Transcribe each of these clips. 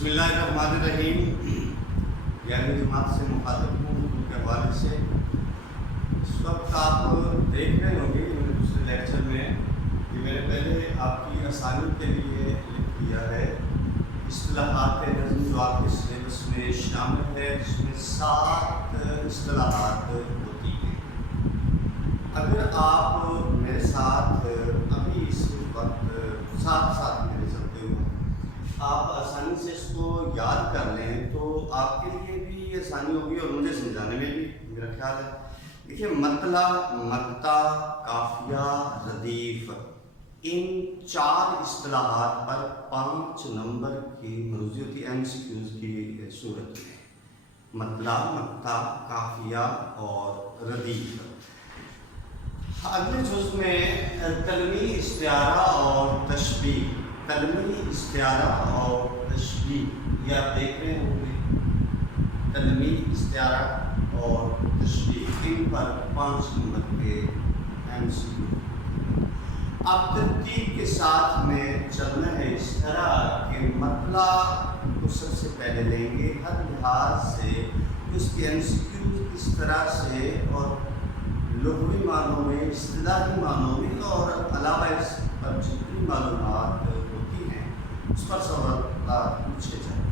بسم اللہ الرحمن الرحیم۔ 11ویں جماعت سے مخاطب ہوں ان کے حوالے سے۔ اس وقت آپ دیکھ رہے ہوں گے میرے دوسرے لیکچر میں کہ میں نے پہلے آپ کی آسانی کے لیے لکھ دیا ہے اصطلاحات نظم جو آپ کے سلیبس میں شامل ہے، جس میں 7 اصطلاحات ہوتی ہیں۔ اگر آپ میرے ساتھ ابھی اس وقت ساتھ میرے چلتے ہو، آپ آسانی سے اس کو یاد کر لیں تو آپ کے لیے بھی آسانی ہوگی اور مجھے سمجھانے میں بھی میرا خیال ہے۔ دیکھیے، مطلع، مقطع، قافیہ، ردیف، ان 4 اصطلاحات پر 5 نمبر کی مروزی ہوتی ہے MCQs کی صورت میں۔ مطلع، مقطع، قافیہ اور ردیف۔ اگلے جز میں کلمی استعارہ اور تشبیہ، کلمی استعارہ اور تشبیہ یہ آپ دیکھ رہے ہوں گے۔ کلمی استعارہ اور تشبیہ، ان پر 5 نمبر کے MCQ۔ اب ترتیب کے ساتھ میں چلنا ہے اس طرح کہ مطلع کو سب سے پہلے لیں گے، ہر لحاظ سے اس کے MCQ کس طرح سے اور لغوی معنوں میں، اصطلاحی معنوں میں اور علاوہ اس پر جتنی معلومات ہوتی ہیں اس پر سوالات پوچھے جائیں۔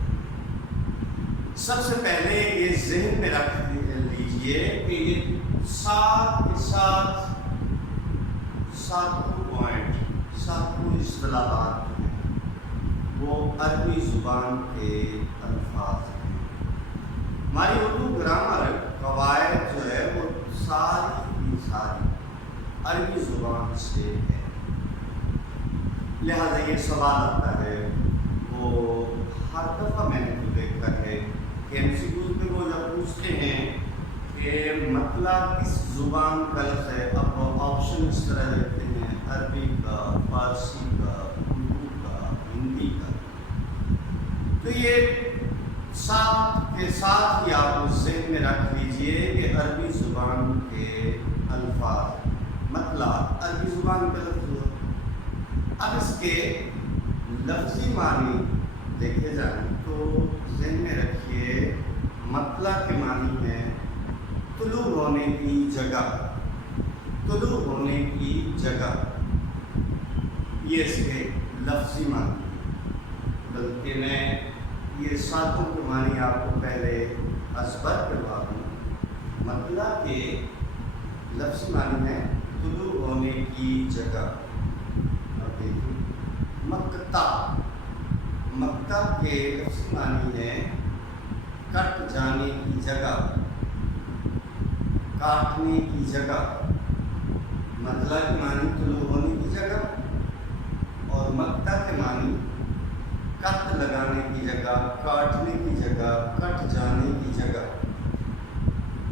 سب سے پہلے یہ ذہن میں رکھ لیجئے کہ یہ 7 کے 7 اصطلاحات ہیں وہ عربی زبان کے الفاظ ہیں۔ ہماری اردو گرامر قواعد جو ہے وہ ساری عربی زبان سے ہے، لہذا یہ سوال آتا ہے، وہ ہر دفعہ میں نے تو دیکھا ہے کہ MCQs میں وہ جب پوچھتے ہیں کہ مطلع کس زبان کا لفظ ہے، اب وہ آپشن اس طرح دیتے ہیں، عربی کا، فارسی کا، اردو کا، ہندی کا۔ تو یہ 7 کے ساتھ ہی آپ ذہن میں رکھ لیجئے کہ عربی زبان کے الفاظ، مطلع عربی زبان کا لفظ ہو۔ اب اس کے لفظی معنی دیکھے جائیں تو ذہن میں رکھیے، مطلع کے معنی ہے طلوع ہونے کی جگہ، طلوع ہونے کی جگہ، یہ اس کے لفظی معنی ہے۔ بلکہ میں یہ 7 کے معنی آپ کو پہلے ازبر کروا دوں۔ مطلع کے لفظی معنی ہے طلوع ہونے کی جگہ۔ اب دیکھیں، مقطع، مقطع کے لفظی معنی ہے کٹ جانے کی جگہ، کاٹنے کی جگہ۔ مطلع کے معنی طلوع ہونے کی جگہ اور مقطع کے معنی کٹ لگانے کی جگہ، کاٹنے کی جگہ، کٹ جانے کی جگہ۔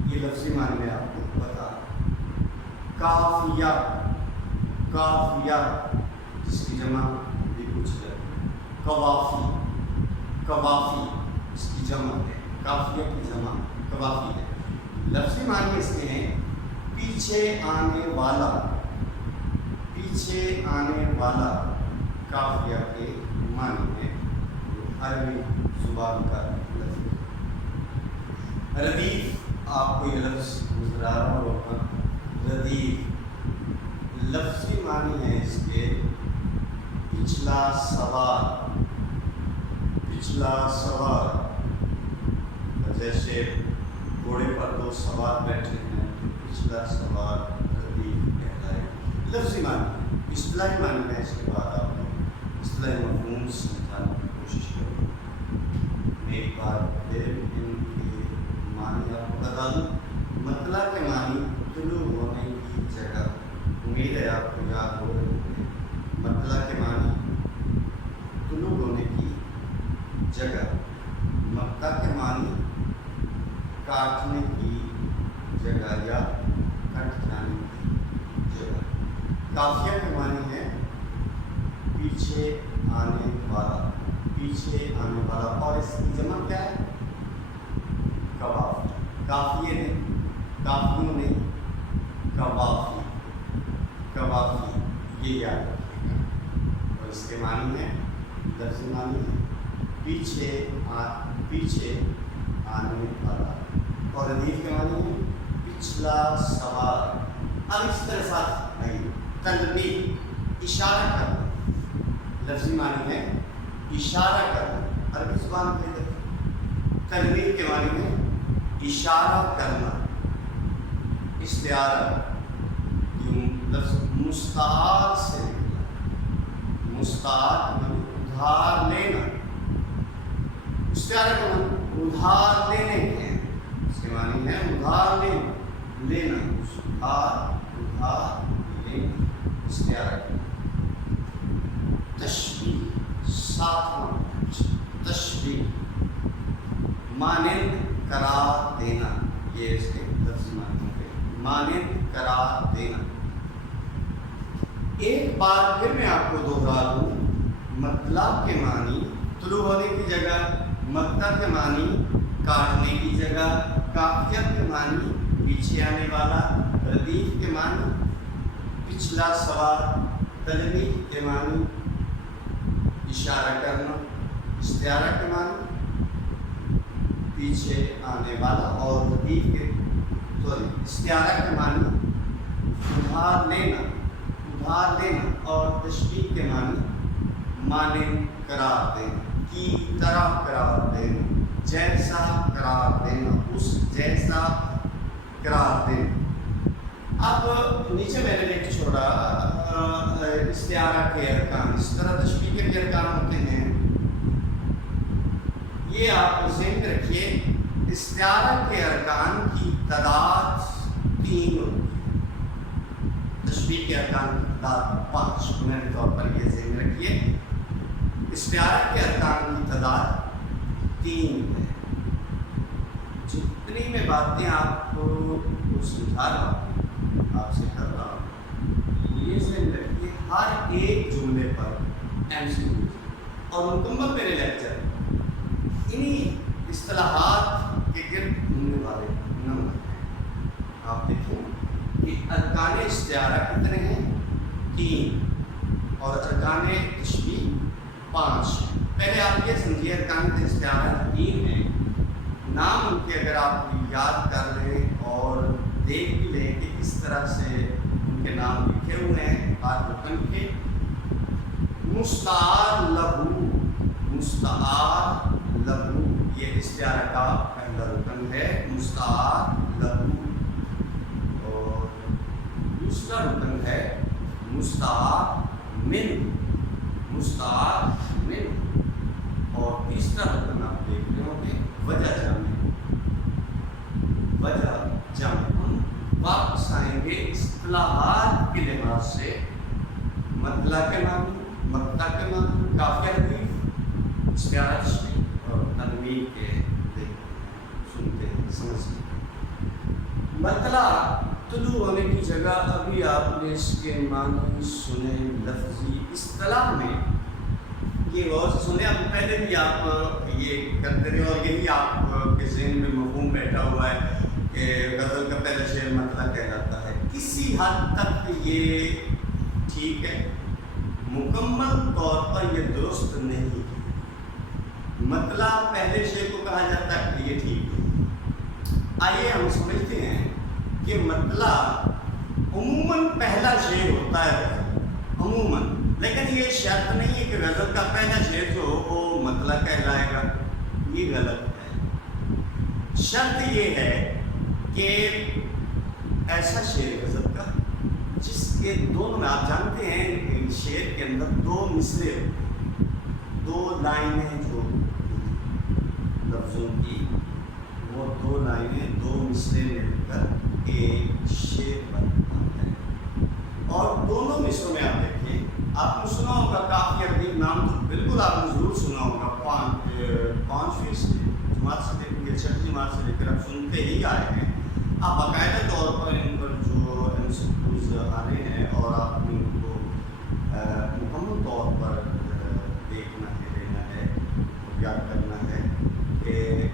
یہ لفظی معنی میں آپ کو بتا۔ قافیہ، قافیہ جس کی جمع بھی پوچھ جائے، قوافی، قوافی اس کی جمع ہے، قافیہ کی جمع قوافی ہے۔ لفظی معنی اس کے ہیں پیچھے آنے والا، پیچھے آنے والا قافیہ کے معنی ہے، عربی زبان کا لفظ۔ ردیف، آپ کو یہ لفظ نظر آ رہا ہوگا، ردیف لفظی معنی ہے اس کے پچھلا سوار، پچھلا سوار۔ جیسے گھوڑے پر 2 سوار بیٹھے ہیں تو پچھلا سوار ردیف کہلائے، لفظی معنی۔ اصطلاحی معنی میں اس کے بعد آپ کو اصطلاحی مفہوم سمجھانے کی کوشش کروں۔ میں ایک بار پھر ان کے معنی آپ کو بتا دوں۔ مطلع کے معنی طلوع ہونے کی جگہ، امید ہے آپ کو یاد ہو رہے ہوں گے۔ مطلع کے معنی طلوع ہونے کی جگہ، مقطع کے معنی کاٹنے کی جگہ یا کٹ جانے کی جگہ۔ قافیہ کے معنی ہے پیچھے آنے والا، پیچھے آنے والا، اور اس کی جمع کیا ہے؟ قوافی۔ قافیے نہیں، قافیوں نہیں، قوافی، قوافی، یہ یاد رکھیے گا۔ اور اس کے معنی ہے، لفظی معنی ہے پیچھے آنے والا، اور ردیف کے معنی ہے پچھلا سوار۔ اب اس طرح ساتھ آئیے، تلبیب اشارہ کرنا، لفظی معنی ہے اشارہ کرنا، عربی زبان کے تلبیب کے معنی ہے اشارہ کرنا، استعارہ، لفظ مستعار سے نکلا، مستعار ادھار لینا، استعارہ کا معنی ادھار لینے کے ہیں، اس کے معنی ہے ادھار لینا، ادھار لینا، استعارہ کرنا۔ تشبیہ، ساتواں تشبیہ، مانند قرار دینا، یہ اس کے لفظی معنی ہے، مانند قرار دینا۔ ایک بار پھر میں آپ کو دوہرا دوں، مطلب کے معنی طلوع ہونے کی جگہ، مقطع کے معنی کاٹنے کی جگہ، قافیہ کے معنی پیچھے آنے والا، ردیف کے معنی پچھلا سوار، تلبیب کے معنی اشارہ کرنا، استعارہ کے معنی پیچھے آنے والا، اور ردیف کے استعارہ کے معنی ادھار لینا، اور تشبیہ کے معنی مانند قرار دینا، کی طرح قرار دینا، جیسا قرار دینا، اس جیسا قرار دینا۔ اب نیچے میں نے لکھ چھوڑا استعارہ کے ارکان، اس طرح تشبیہ کے ارکان ہوتے ہیں، یہ آپ ذہن رکھیے۔ استعارہ کے ارکان کی تعداد 3 ہوتی ہے، تشبیہ کے ارکان کی تعداد 5، بنیادی طور پر یہ ذہن رکھیے، استعارہ کے ارکان کی تعداد 3 ہے۔ جتنی میں باتیں آپ کو سمجھا رہا ہوں، آپ سے کر رہا ہوں، یہ ذہن رکھیے ہر ایک جملے پر MCQ، اور مکمل میرے لیکچر انہی اصطلاحات کے گرد گھومنے والے نمبر ہیں۔ آپ دیکھیں کہ ارکان استعارہ کتنے ہیں؟ 3، اور ارکان تشبیہ 5۔ پہلے آپ یہ سمجھیے ارکان استعارہ 3 ہیں، نام ان کے اگر آپ یاد کر لیں اور دیکھ بھی لیں کہ کس طرح سے ان کے نام لکھے ہوئے ہیں ہر رکن کے۔ مستعار لہو، مستعار لہو، یہ استعارہ کا پہلا رکن ہے، مستعار لہو، اور دوسرا رکن ہے مستعار من، مستعار من، اور تیسرا رکن آپ دیکھ رہے ہوں گے وجہ جمع، وجہ جمع۔ ہم واپس آئیں گے اصطلاحات کے لحاظ سے، مطلع کے معنی، مقطع کے معنی، قافیہ ردیف، استعارہ تشبیہ اور تنوین کے سنتے ہیں، سمجھتے ہیں۔ مطلع طلوع ہونے کی جگہ، ابھی آپ نے اس کے معنی سنے لفظی اصطلاح میں، یہ غور سے سنیں، اب پہلے بھی آپ یہ کرتے رہے، اور یہی آپ کے ذہن میں مفہوم بیٹھا ہوا ہے کہ غزل کا پہلا شعر مطلع کہلاتا ہے۔ کسی حد تک یہ ٹھیک ہے، مکمل طور پر یہ درست نہیں ہے۔ مطلع پہلے شعر کو کہا جاتا ہے، یہ ٹھیک ہے۔ آئیے ہم سمجھتے ہیں کہ مطلع عموماً پہلا شعر ہوتا ہے غزل، عموماً، لیکن یہ شرط نہیں ہے کہ غزل کا پہلا شعر جو ہو وہ مطلع کہلائے گا، یہ غلط ہے۔ شرط یہ ہے کہ ایسا شعر غزل کا جس کے دونوں میں، آپ جانتے ہیں شعر کے اندر 2 مصرے ہوتے ہیں، 2 لائنیں جو لفظوں کی، وہ 2 لائنیں 2 مصرے مل کر ایک شعر بنتا ہے، اور دونوں مصروں میں آپ دیکھیں، آپ نے سنا ہوگا قافیہ ردیف، نام تو بالکل آپ نے ضرور سنا ہوگا، 5ویں جماعت سے لے کر 6ویں جماعت سے لے کر آپ سنتے ہی آئے ہیں۔ آپ باقاعدہ طور پر ان پر جو MCQs آ رہے ہیں، اور آپ نے ان کو مکمل طور پر دیکھنا ہے، لینا ہے، یاد کرنا ہے کہ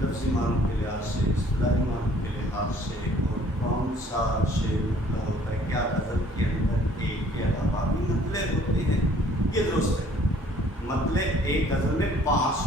لفظی معنی کے لحاظ سے، اصطلاحی معنی کے لحاظ سے، اور کون سا شعر مطلع ہوتا ہے، کیا غزل کے اندر ایک کے علاوہ بھی مطلع ہوتے ہیں، یہ درست ہے۔ مطلع ایک غزل میں 5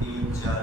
3-4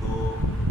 2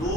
2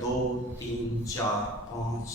2, 3, 4, 5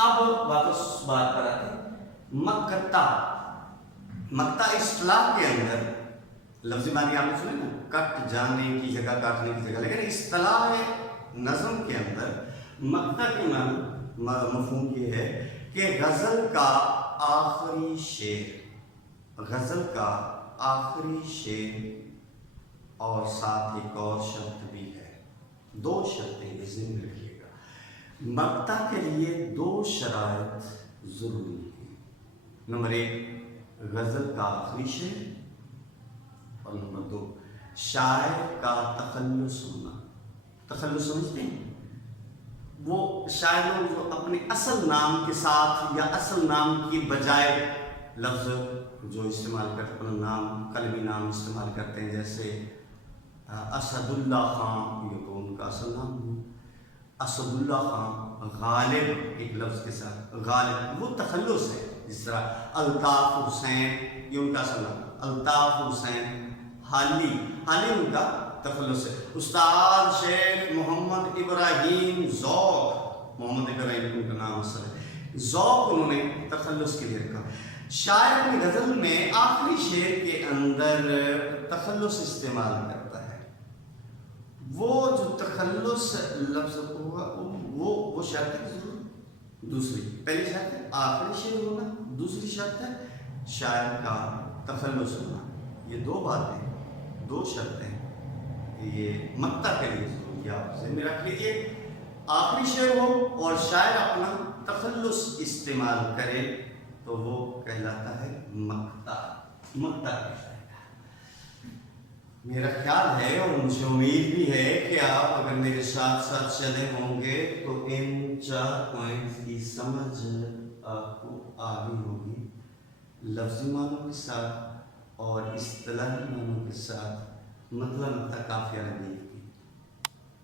اب واپس بات پر آتے ہیں مکتا. مکتا اصطلاح کے اندر لفظی معنی آپ نے سنے نا، کٹ جانے کی جگہ، کاٹنے کی جگہ، لیکن اصطلاح نظم کے اندر مکتا کے معنی مفہوم یہ ہے کہ غزل کا آخری شعر، غزل کا آخری شعر، اور ساتھ ایک اور شرط بھی ہے. 2 شرطیں یہ ذہن میں رکھیے گا. مکتا کے لیے 2 شرائط ضروری ہیں. نمبر 1 غزل کا آخری شعر، اور نمبر 2 شاعر کا تخلص ہونا. تخلص سمجھتے ہیں؟ وہ شاعر لوگ جو اپنے اصل نام کے ساتھ یا اصل نام کی بجائے لفظ جو استعمال کرتے، اپنا نام، قلمی نام استعمال کرتے ہیں، جیسے اسد اللہ خان، یہ تو ان کا اصل نام ہے، اسد اللہ خان. غالب ایک لفظ کے ساتھ، غالب، وہ تخلص ہے. جس طرح الطاف حسین، یہ ان کا اصل نام، الطاف حسین. حالی، حالی ان کا تخلص ہے. استاد شیخ محمد ابراہیم ذوق، محمد ابراہیم ان کا نام اصل ہے، ذوق انہوں نے تخلص کے لیے رکھا. شاعر اپنی غزل میں آخری شعر کے اندر تخلص استعمال کرتا ہے. وہ جو تخلص لفظ ہوگا وہ شرط ہے ضرور. دوسری، پہلی شرط ہے آخری شعر ہونا، دوسری شرط ہے شاعر کا تخلص ہونا. یہ 2 باتیں، 2 شرطیں یہ مکتا کے لیے ضروری ہے. آپ ذہن میں رکھ لیجیے، آخری شعر ہو اور شاعر اپنا تخلص استعمال کرے تو وہ کہلاتا ہے مکتا. مکتا کہلاتا ہے. میرا خیال ہے اور مجھے امید بھی ہے کہ آپ اگر میرے ساتھ ساتھ چلے ہوں گے تو ان 4 پوائنٹس کی سمجھ آپ کو آ گئی ہوگی. لفظی معنوں کے ساتھ اور اصطلاحی معنوں کے ساتھ مطلب مکتا قافیہ ردیف کی.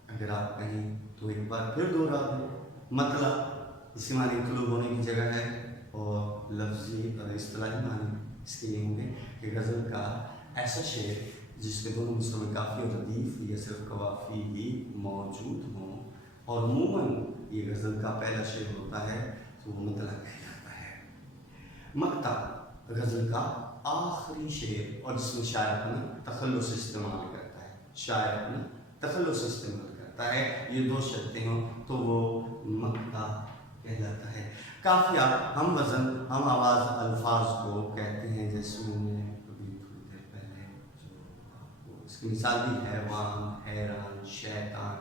اگر آپ کہیں تو ایک بار پھر دوہرا دیں. مطلب اسی معنی طلوع ہونے کی جگہ ہے، اور لفظی اور اصطلاحی معنی اس کے لیے ہوں گے کہ غزل کا ایسا شعر جس کے دونوں مصروں میں قافیہ اور ردیف یا صرف قوافی ہی موجود ہوں، اور عموماً یہ غزل کا پہلا شعر ہوتا ہے تو وہ مطلع کہلاتا ہے. مکتا غزل کا آخری شعر، اور جس میں شاعر اپنا تخلص استعمال کرتا ہے، شاعر اپنا تخلص استعمال کرتا ہے. یہ 2 شرطیں ہوں تو وہ مکتا کہلاتا ہے. قافیہ ہم وزن، ہم آواز الفاظ کو کہتے ہیں، جیسے میں نے ابھی تھوڑی دیر پہلے جو اس کی مثال دی، حیوان، حیران، شیطان،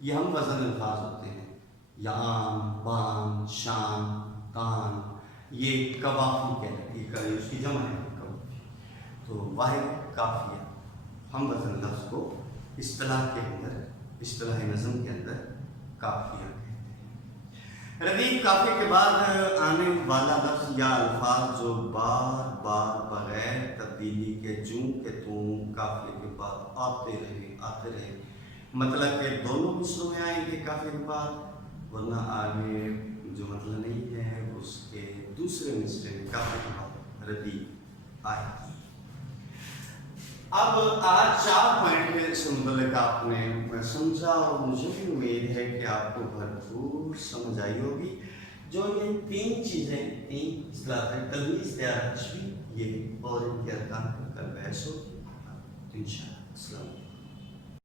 یہ ہم وزن الفاظ ہوتے ہیں. یام، بان، شان، تان، یہ قوافی کہتے ہیں، اس کی جمع ہے قوافی. تو واحد قافیہ ہم وزن لفظ کو اصطلاح کے اندر، اصطلاح نظم کے اندر قافیہ کہتے ہیں. ردیف قافیے کے بعد آنے والا لفظ یا الفاظ جو بار بار بغیر تبدیلی کے جوں کے توں قافیے کے بعد آتے رہے. مطلب کہ دونوں مصروں میں آئیں گے قافیے کے بعد، ورنہ آگے جو مطلب نہیں ہے اس کے دوسرے مصرے میں قافیے کے بعد ردیف آئے. اب آج 4 پوائنٹ سے متعلق آپ نے سمجھا، اور مجھے بھی امید ہے کہ آپ کو بھرپور سمجھ آئی ہوگی. جو یہ 3 چیزیں، 3 اصطلاحیں، تلمیذ، تیار، تشبیہ، یہ اور ان کے ارکان پر کل بحث ہوگی. انشاءاللہ. السلام علیکم.